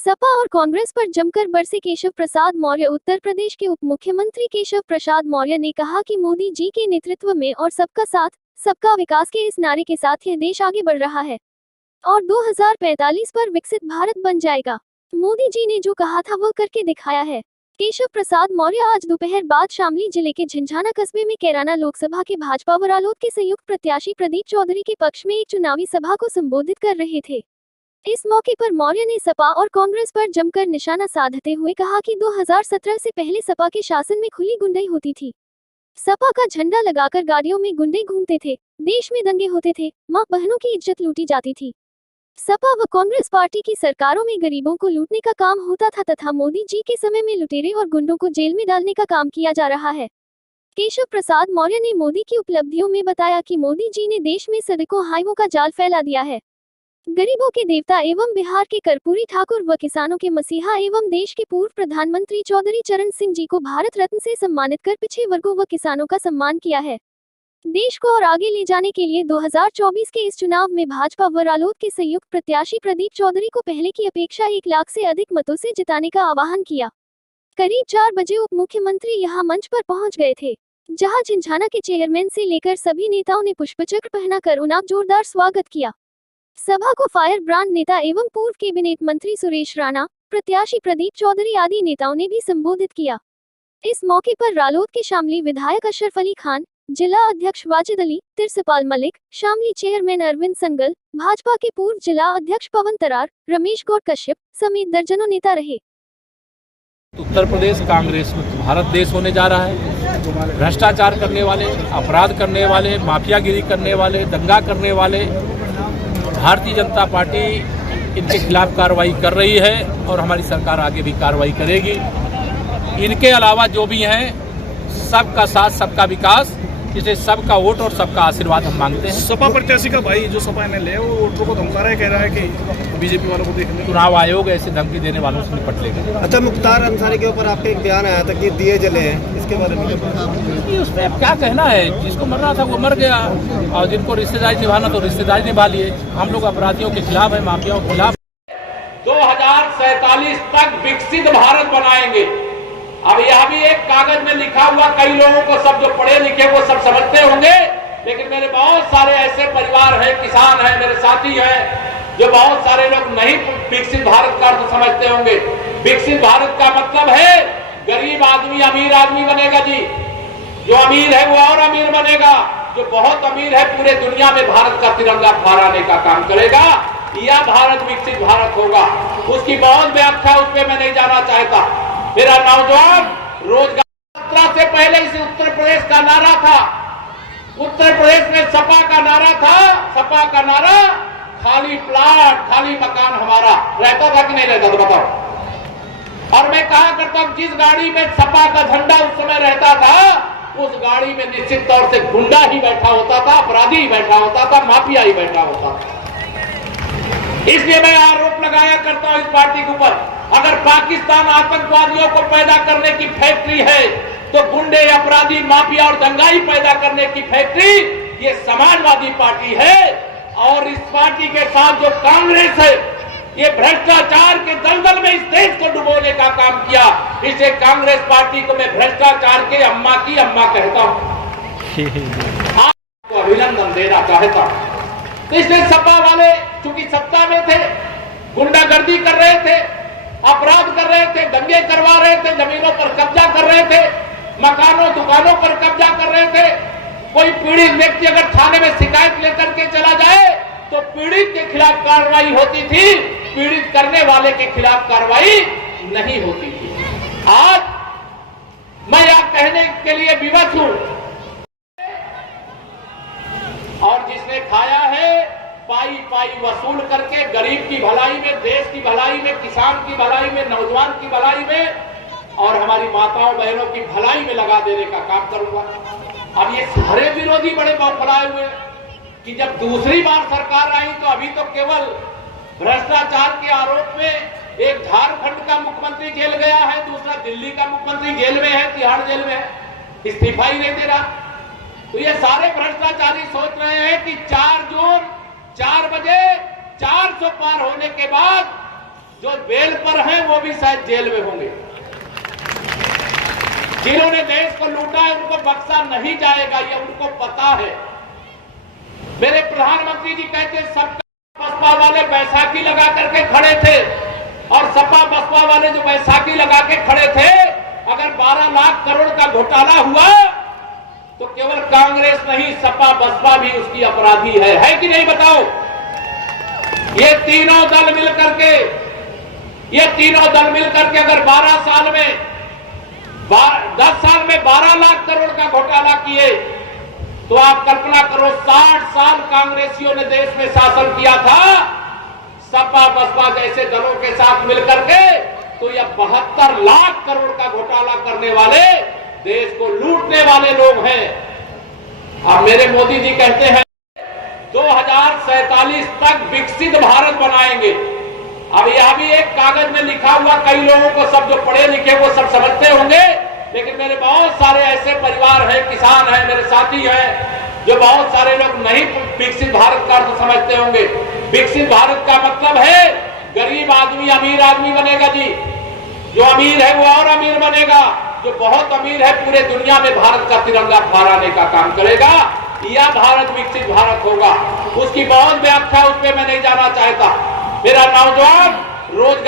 सपा और कांग्रेस पर जमकर बरसे केशव प्रसाद मौर्य। उत्तर प्रदेश के उप मुख्यमंत्री केशव प्रसाद मौर्य ने कहा कि मोदी जी के नेतृत्व में और सबका साथ सबका विकास के इस नारे के साथ यह देश आगे बढ़ रहा है और 2045 पर विकसित भारत बन जाएगा। मोदी जी ने जो कहा था वह करके दिखाया है। केशव प्रसाद मौर्य आज दोपहर बाद शामली जिले के झिंझाना कस्बे में कैराना लोकसभा के भाजपा व रालोद के संयुक्त प्रत्याशी प्रदीप चौधरी के पक्ष में एक चुनावी सभा को संबोधित कर रहे थे। इस मौके पर मौर्य ने सपा और कांग्रेस पर जमकर निशाना साधते हुए कहा कि 2017 से पहले सपा के शासन में खुली गुंडाई होती थी। सपा का झंडा लगाकर गाड़ियों में गुंडे घूमते थे, देश में दंगे होते थे, मां बहनों की इज्जत लूटी जाती थी। सपा व कांग्रेस पार्टी की सरकारों में गरीबों को लूटने का काम होता था तथा मोदी जी के समय में लुटेरे और गुंडों को जेल में डालने का काम किया जा रहा है। केशव प्रसाद मौर्य ने मोदी की उपलब्धियों में बताया कि मोदी जी ने देश में सड़कों हाईवों का जाल फैला दिया है। गरीबों के देवता एवं बिहार के कर्पूरी ठाकुर व किसानों के मसीहा एवं देश के पूर्व प्रधानमंत्री चौधरी चरण सिंह जी को भारत रत्न से सम्मानित कर पिछड़े वर्गों व किसानों का सम्मान किया है। देश को और आगे ले जाने के लिए 2024 के इस चुनाव में भाजपा व रालोद के संयुक्त प्रत्याशी प्रदीप चौधरी को पहले की अपेक्षा 1 लाख से अधिक मतों से जिताने का आह्वान किया। करीब 4 बजे उप मुख्यमंत्री यहां मंच पर पहुंच गए थे, जहां झिंझाना के चेयरमैन से लेकर सभी नेताओं ने पुष्पचक्र पहनाकर उनका जोरदार स्वागत किया। सभा को फायर ब्रांड नेता एवं पूर्व कैबिनेट मंत्री सुरेश राणा, प्रत्याशी प्रदीप चौधरी आदि नेताओं ने भी संबोधित किया। इस मौके पर रालोद के शामली विधायक अशरफ अली खान, जिला अध्यक्ष वाजिद अली, तिरसपाल मलिक, शामली चेयरमैन अरविंद संगल, भाजपा के पूर्व जिला अध्यक्ष पवन तरार, रमेश गौड़ कश्यप समेत दर्जनों नेता रहे। उत्तर प्रदेश कांग्रेस में भारत देश होने जा रहा है। भ्रष्टाचार करने वाले, अपराध करने वाले, माफियागिरी करने वाले, दंगा करने वाले भारतीय जनता पार्टी इनके खिलाफ कार्रवाई कर रही है और हमारी सरकार आगे भी कार्रवाई करेगी। इनके अलावा जो भी हैं, सबका साथ सबका विकास, इसे सबका वोट और सबका आशीर्वाद हम मांगते हैं। सपा प्रत्याशी का भाई जो सपा ने ले वो वोटरों को धमका रहा है, कह रहा है कि बीजेपी वालों को देखने। चुनाव आयोग ऐसे धमकी देने वालों से निपट लेगा। अच्छा, मुख्तार अंसारी के ऊपर आपका एक बयान आया था कि दिए जले हैं, इसके बारे में उस पर क्या कहना है? जिसको मरना था वो मर गया और जिनको रिश्तेदारी निभाना तो रिश्तेदारी निभा लिए। हम लोग अपराधियों के खिलाफ है, माफियाओं के खिलाफ। 2047 तक विकसित भारत बनाएंगे। अब यह भी एक कागज में लिखा हुआ, कई लोगों को सब जो पढ़े लिखे वो सब समझते होंगे, लेकिन मेरे बहुत सारे ऐसे परिवार हैं, किसान हैं, मेरे साथी हैं, जो बहुत सारे लोग नहीं विकसित भारत का अर्थ समझते होंगे। विकसित भारत का मतलब है गरीब आदमी अमीर आदमी बनेगा जी, जो अमीर है वो और अमीर बनेगा, जो बहुत अमीर है पूरे दुनिया में भारत का तिरंगा फहराने का काम करेगा। यह भारत विकसित भारत होगा। उसकी बहुत व्याख्या उस पर मैं नहीं जाना चाहता। मेरा नौजवान रोजगार से पहले इस उत्तर प्रदेश का नारा था, उत्तर प्रदेश में सपा का नारा था। सपा का नारा खाली प्लाट, खाली मकान हमारा रहता था कि नहीं रहता था बताओ। और मैं कहा करता हूं, जिस गाड़ी में सपा का झंडा उस समय रहता था, उस गाड़ी में निश्चित तौर से गुंडा ही बैठा होता था, अपराधी ही बैठा होता था, माफिया ही बैठा होता था। इसलिए मैं आरोप लगाया करता हूं इस पार्टी के ऊपर, अगर पाकिस्तान आतंकवादियों को पैदा करने की फैक्ट्री है तो गुंडे, अपराधी, माफिया और दंगाई पैदा करने की फैक्ट्री ये समाजवादी पार्टी है। और इस पार्टी के साथ जो कांग्रेस है, ये भ्रष्टाचार के दलदल में इस देश को डुबोने का काम किया। इसे कांग्रेस पार्टी को मैं भ्रष्टाचार के अम्मा की अम्मा कहता हूं। आपको अभिनंदन देना चाहता हूं। तो इसलिए सपा वाले चूंकि सत्ता में थे, गुंडागर्दी कर रहे थे, अपराध कर रहे थे, दंगे करवा रहे थे, जमीनों पर कब्जा कर रहे थे, मकानों दुकानों पर कब्जा कर रहे थे। कोई पीड़ित व्यक्ति अगर थाने में शिकायत लेकर के चला जाए तो पीड़ित के खिलाफ कार्रवाई होती थी, पीड़ित करने वाले के खिलाफ कार्रवाई नहीं होती थी। आज मैं यह कहने के लिए विवश हूं, और जिसने खाया है पाई पाई वसूल करके गरीब की भलाई में, देश की भलाई में, किसान की भलाई में, नौजवान की भलाई में और हमारी माताओं बहनों की भलाई में लगा देने का काम करूंगा। अब ये सारे विरोधी बड़े बौखलाए हुए कि जब दूसरी बार सरकार आई तो अभी तो केवल भ्रष्टाचार के आरोप में एक झारखंड का मुख्यमंत्री जेल गया है, दूसरा दिल्ली का मुख्यमंत्री जेल में है, तिहाड़ जेल में है, इस्तीफा ही नहीं दे रहा। तो ये सारे भ्रष्टाचारी सोच रहे हैं कि 4 जून 4 बजे 400 पार होने के बाद जो बेल पर हैं वो भी शायद जेल में होंगे। जिन्होंने देश को लूटा है उनको बख्शा नहीं जाएगा, ये उनको पता है। मेरे प्रधानमंत्री जी कहते सबका बसपा वाले बैसाखी लगा करके खड़े थे, और सपा बसपा वाले जो बैसाखी लगा के खड़े थे, अगर 12 लाख करोड़ का घोटाला हुआ तो केवल कांग्रेस नहीं सपा बसपा भी उसकी अपराधी है कि नहीं बताओ? ये तीनों दल मिलकर के अगर 12 साल में 10 साल में 12 लाख करोड़ का घोटाला किए तो आप कल्पना करो 60 साल कांग्रेसियों ने देश में शासन किया था सपा बसपा जैसे दलों के साथ मिलकर के, तो यह 72 लाख करोड़ का घोटाला करने वाले, देश को लूटने वाले लोग हैं। अब मेरे मोदी जी कहते हैं 2047 तक विकसित भारत बनाएंगे। अब यह भी एक कागज में लिखा हुआ, कई लोगों को सब जो पढ़े लिखे वो सब समझते होंगे, लेकिन मेरे बहुत सारे ऐसे परिवार हैं, किसान हैं, मेरे साथी हैं, जो बहुत सारे लोग नहीं विकसित भारत का अर्थ समझते होंगे। विकसित भारत का मतलब है गरीब आदमी अमीर आदमी बनेगा जी, जो अमीर है वो और अमीर बनेगा, जो बहुत अमीर है पूरे दुनिया में भारत का तिरंगा फहराने का काम करेगा, यह भारत विकसित भारत होगा। उसकी बहुत व्याख्या उस पर मैं नहीं जाना चाहता। मेरा नौजवान रोजगार